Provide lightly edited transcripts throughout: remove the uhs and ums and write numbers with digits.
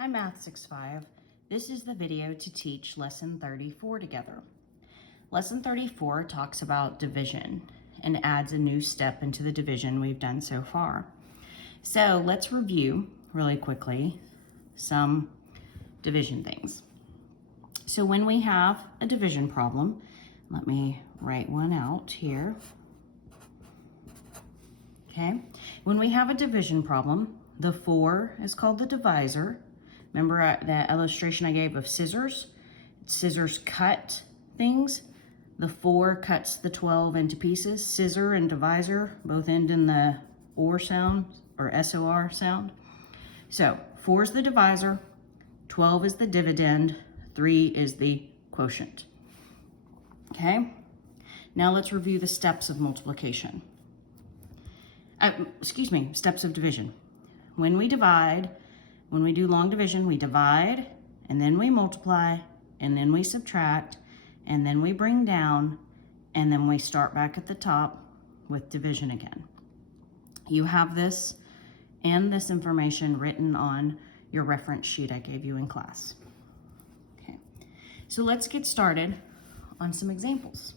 Hi Math 6-5. This is the video to teach Lesson 34 together. Lesson 34 talks about division and adds a new step into the division we've done so far. So let's review really quickly some division things. So when we have a division problem, let me write one out here. Okay, when we have a division problem, the 4 is called the divisor. Remember that illustration I gave of scissors? Scissors cut things. The 4 cuts the 12 into pieces. Scissor and divisor both end in the OR sound or SOR sound. So 4 is the divisor, 12 is the dividend, 3 is the quotient. Okay, now let's review the steps of multiplication. Steps of division. When we divide, when we do long division, we divide, and then we multiply, and then we subtract, and then we bring down, and then we start back at the top with division again. You have this and this information written on your reference sheet I gave you in class. Okay, so let's get started on some examples.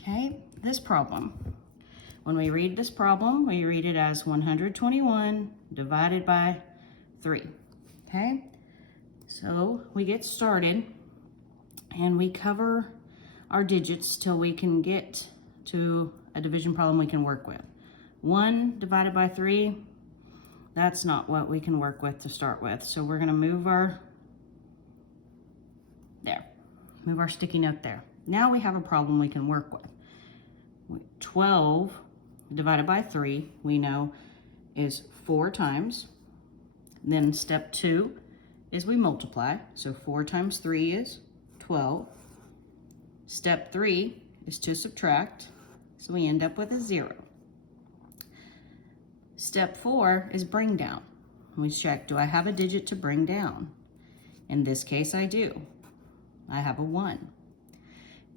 Okay, this problem. When we read this problem, we read it as 121 divided by 3, okay? So we get started and we cover our digits till we can get to a division problem we can work with. 1 divided by 3, that's not what we can work with to start with. So we're gonna move our sticky note there. Now we have a problem we can work with. 12 divided by 3, we know is 4 times. Then step 2 is we multiply. So 4 times 3 is 12. Step 3 is to subtract. So we end up with a 0. Step 4 is bring down. We check, do I have a digit to bring down? In this case, I do. I have a 1.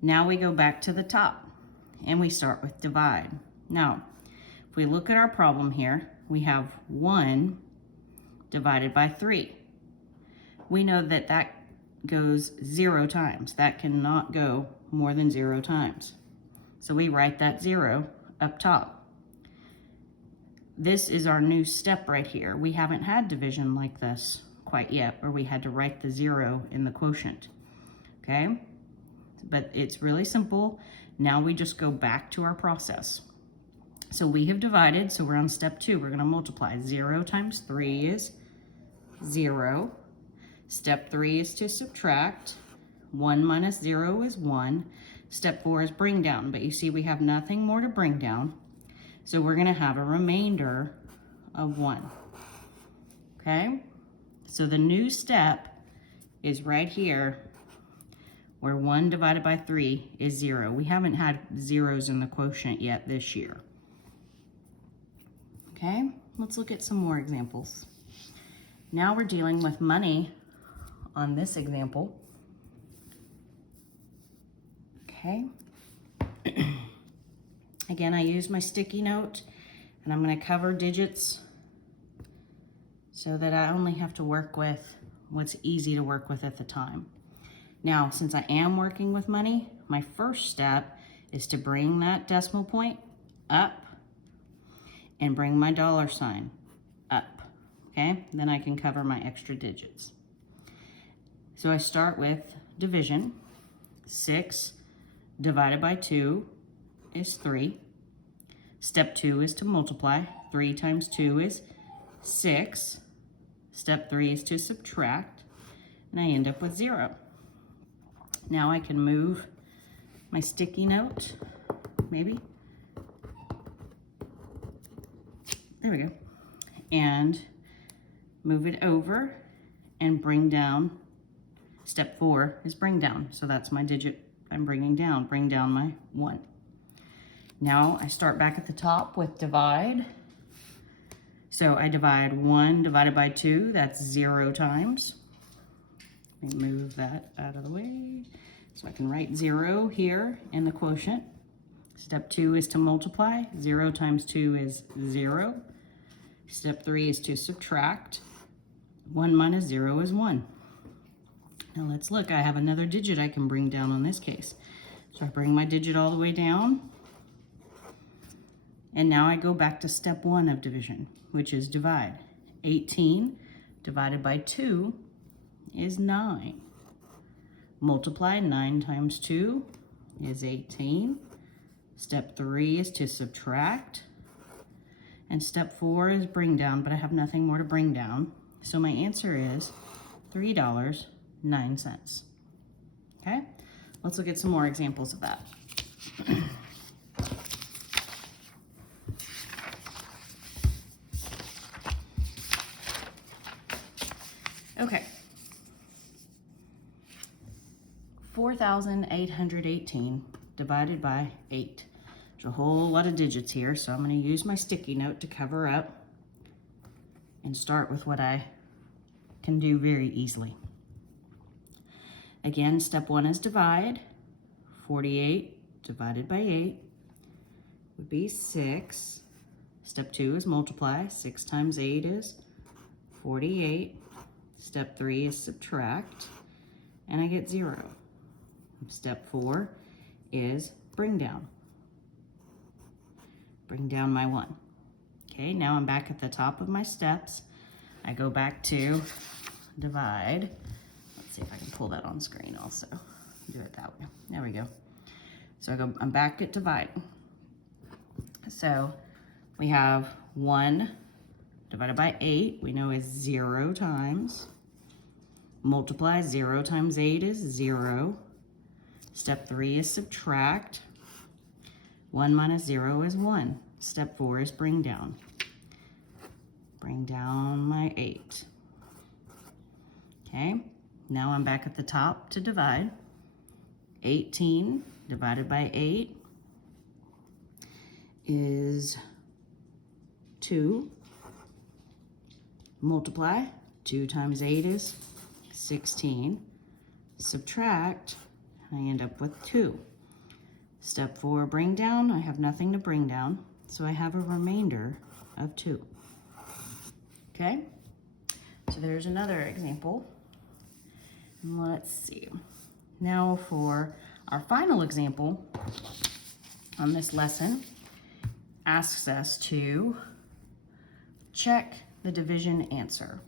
Now we go back to the top and we start with divide. Now, if we look at our problem here, we have 1 divided by 3. We know that that goes 0 times. That cannot go more than 0 times. So we write that 0 up top. This is our new step right here. We haven't had division like this quite yet, where we had to write the 0 in the quotient, okay? But it's really simple. Now we just go back to our process. So we have divided, so we're on step 2. We're gonna multiply. 0 times 3 is 0. Step 3 is to subtract. 1 minus 0 is 1. Step 4 is bring down, but you see we have nothing more to bring down. So we're gonna have a remainder of 1, okay? So the new step is right here, where 1 divided by 3 is 0. We haven't had zeros in the quotient yet this year. Okay, let's look at some more examples. Now we're dealing with money on this example. Okay. Again, I use my sticky note, and I'm going to cover digits so that I only have to work with what's easy to work with at the time. Now, since I am working with money, my first step is to bring that decimal point up and bring my dollar sign up, okay? Then I can cover my extra digits. So I start with division. 6 divided by 2 is 3. Step 2 is to multiply. 3 times 2 is 6. Step 3 is to subtract, and I end up with 0. Now I can move my sticky note, maybe. There we go. And move it over and bring down. Step 4 is bring down. So that's my digit I'm bringing down. Bring down my 1. Now I start back at the top with divide. So I divide 1 divided by 2. That's 0 times. Let me move that out of the way so I can write 0 here in the quotient. Step 2 is to multiply. 0 times 2 is 0. Step 3 is to subtract. 1 minus 0 is 1. Now let's look. I have another digit I can bring down on this case. So I bring my digit all the way down. And now I go back to step 1 of division, which is divide. 18 divided by 2 is 9. Multiply. 9 times 2 is 18. Step 3 is to subtract. And step 4 is bring down, but I have nothing more to bring down. So my answer is $3.09. Okay, let's look at some more examples of that. Okay, 4,818 divided by 8. There's a whole lot of digits here, so I'm going to use my sticky note to cover up and start with what I can do very easily. Again, step 1 is divide. 48 divided by 8 would be 6. Step 2 is multiply. 6 times 8 is 48. Step 3 is subtract, and I get 0. Step 4 is bring down. Bring down my 1. Okay, now I'm back at the top of my steps. I go back to divide. Let's see if I can pull that on screen also. Do it that way. There we go. So I'm back at divide. So we have 1 divided by 8, we know is 0 times. Multiply. 0 times 8 is 0. Step 3 is subtract. 1 minus 0 is 1. Step 4 is bring down. Bring down my 8. Okay, now I'm back at the top to divide. 18 divided by 8 is 2. Multiply. 2 times 8 is 16. Subtract, I end up with 2. Step 4, bring down. I have nothing to bring down, so I have a remainder of 2. Okay, so there's another example. Let's see. Now for our final example on this lesson, asks us to check the division answer.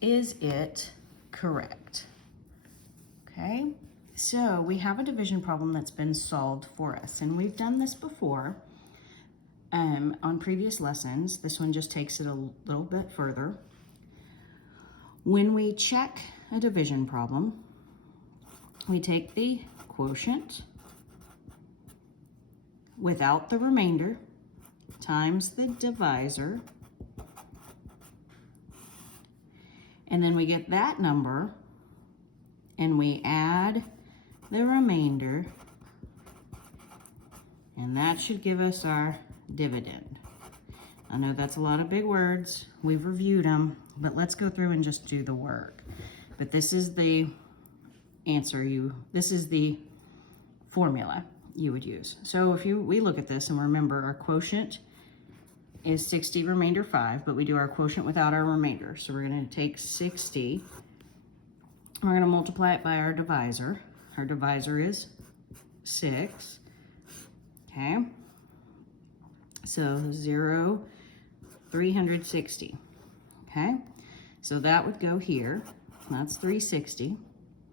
Is it correct? Okay, so we have a division problem that's been solved for us, and we've done this before on previous lessons. This one just takes it a little bit further. When we check a division problem, we take the quotient without the remainder times the divisor, and then we get that number and we add the remainder, and that should give us our dividend. I know that's a lot of big words. We've reviewed them, but let's go through and just do the work. But this is the answer this is the formula you would use. So if we look at this and remember, our quotient is 60, remainder 5, but we do our quotient without our remainder. So we're going to take 60, we're going to multiply it by our divisor. Our divisor is 6. Okay, so 360. Okay, so that would go here. That's 360.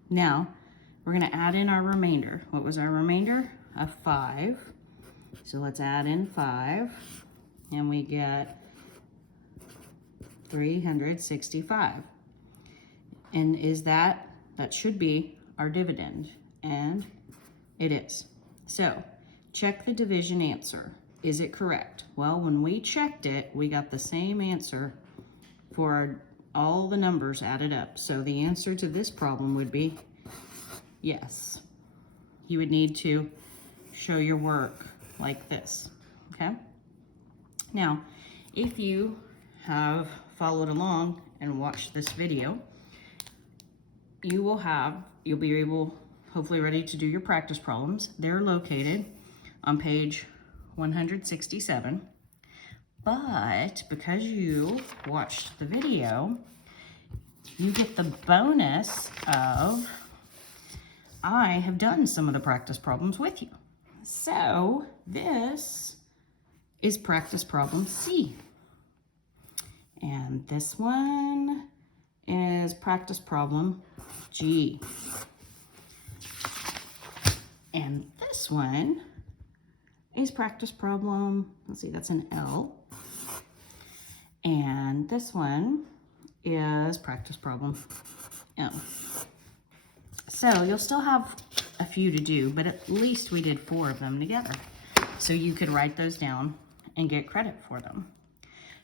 Now we're going to add in our remainder. What was our remainder? A 5. So let's add in 5, and we get 365. And that should be our dividend, and it is. So check the division answer. Is it correct? Well, when we checked it, we got the same answer for all the numbers added up. So the answer to this problem would be yes. You would need to show your work like this, okay? Now, if you have followed along and watched this video, you'll be able, hopefully ready to do your practice problems. They're located on page 167. But because you watched the video, you get the bonus of I have done some of the practice problems with you. So this is practice problem C. And this one is practice problem G. And this one is practice problem, let's see, that's an L. And this one is practice problem M. So you'll still have a few to do, but at least we did 4 of them together. So you could write those down and get credit for them.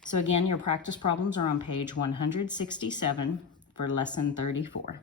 So again, your practice problems are on page 167 for lesson 34.